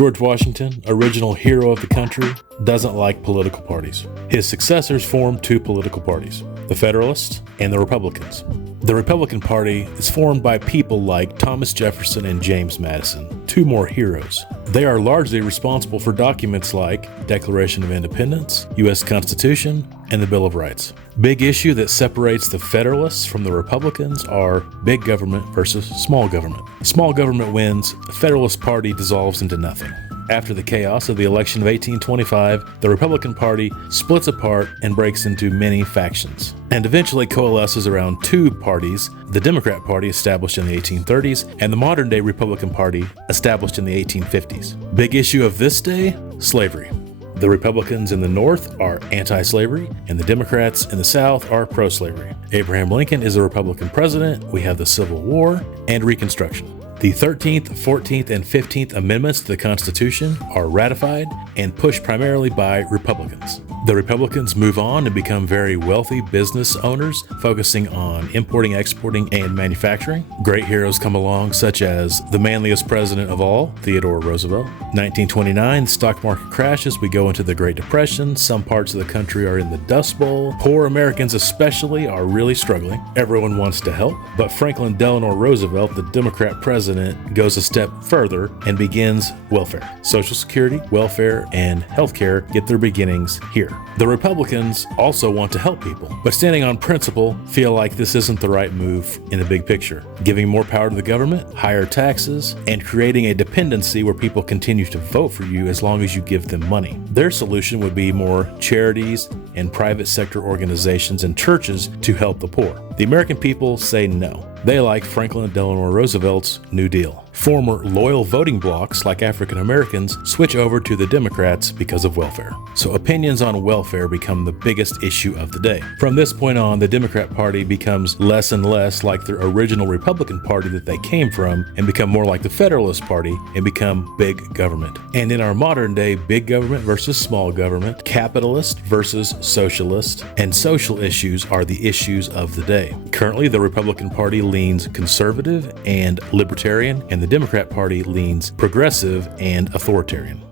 George Washington, original hero of the country, doesn't like political parties. His successors formed two political parties, the Federalists and the Republicans. The Republican Party is formed by people like Thomas Jefferson and James Madison, two more heroes. They are largely responsible for documents like Declaration of Independence, U.S. Constitution, and the Bill of Rights. Big issue that separates the Federalists from the Republicans are big government versus small government. Small government wins, the Federalist Party dissolves into nothing. After the chaos of the election of 1825, the Republican Party splits apart and breaks into many factions, and eventually coalesces around two parties, the Democrat Party established in the 1830s and the modern-day Republican Party established in the 1850s. Big issue of this day, slavery. The Republicans in the North are anti-slavery, and the Democrats in the South are pro-slavery. Abraham Lincoln is a Republican president. We have the Civil War and Reconstruction. The 13th, 14th, and 15th Amendments to the Constitution are ratified and pushed primarily by Republicans. The Republicans move on and become very wealthy business owners, focusing on importing, exporting, and manufacturing. Great heroes come along, such as the manliest president of all, Theodore Roosevelt. 1929, the stock market crashes. We go into the Great Depression. Some parts of the country are in the Dust Bowl. Poor Americans especially are really struggling. Everyone wants to help, but Franklin Delano Roosevelt, the Democrat president, goes a step further and begins welfare. Social Security, welfare, and healthcare get their beginnings here. The Republicans also want to help people, but standing on principle, feel like this isn't the right move in the big picture. Giving more power to the government, higher taxes, and creating a dependency where people continue to vote for you as long as you give them money. Their solution would be more charities and private sector organizations and churches to help the poor. The American people say no. They like Franklin Delano Roosevelt's New Deal. Former loyal voting blocs like African Americans switch over to the Democrats because of welfare. So opinions on welfare become the biggest issue of the day. From this point on, the Democrat Party becomes less and less like their original Republican Party that they came from, and become more like the Federalist Party and become big government. And in our modern day, big government versus small government, capitalist versus socialist, and social issues are the issues of the day. Currently, the Republican Party leans conservative and libertarian, and the Democrat Party leans progressive and authoritarian.